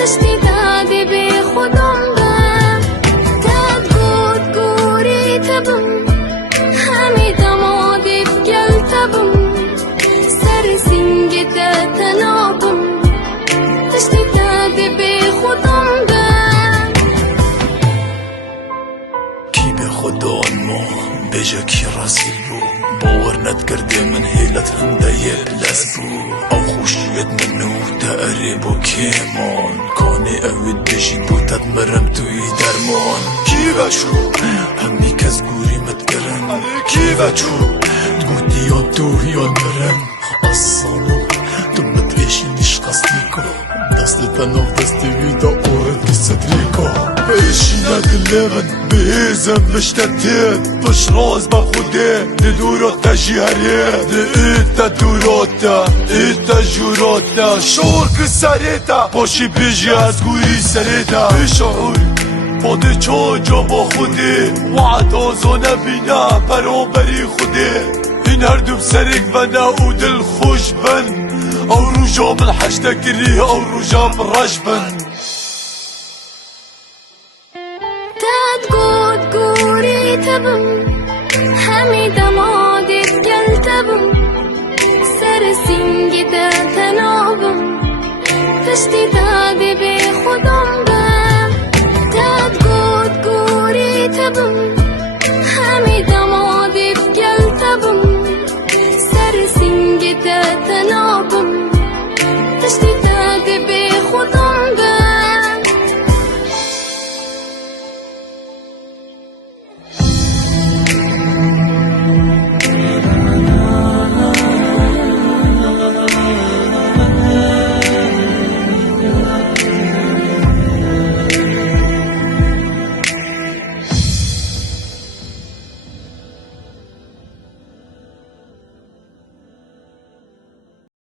تشتی دادی بی خودم بم تد گود گوری تبم همی دمادی گل تبم سر سنگی تنابم تشتی دادی بی خودم بم کی به خدا ما بجا کی راسی بو باور ندکرده من هیلت هنده یه بلس بو او خوشیت منو داره بو کمان کانه اوید بجی بو تد مرم توی درمان کی بچو همی کس گوری مدگرن کی بچو تگوتی یا تو یا مرم اصلا تو متویشی نیش قصدی کن دستی تناف دستی ویدا اورد که صدری کن بایشی ندله من بهزم مشتتید بش راز با خوده ندورات تجیهره ایتا دوراتا ایتا جوراتا شور که سریتا باشی بیجی از گوری سریتا بشعوری باده چا جا با خوده وعد آزا نبینا برابری خوده این هر دوم سرک و نه او دل خوش بن او رجا من حشتا کری او رجا من رش بن تد گود گوری تبم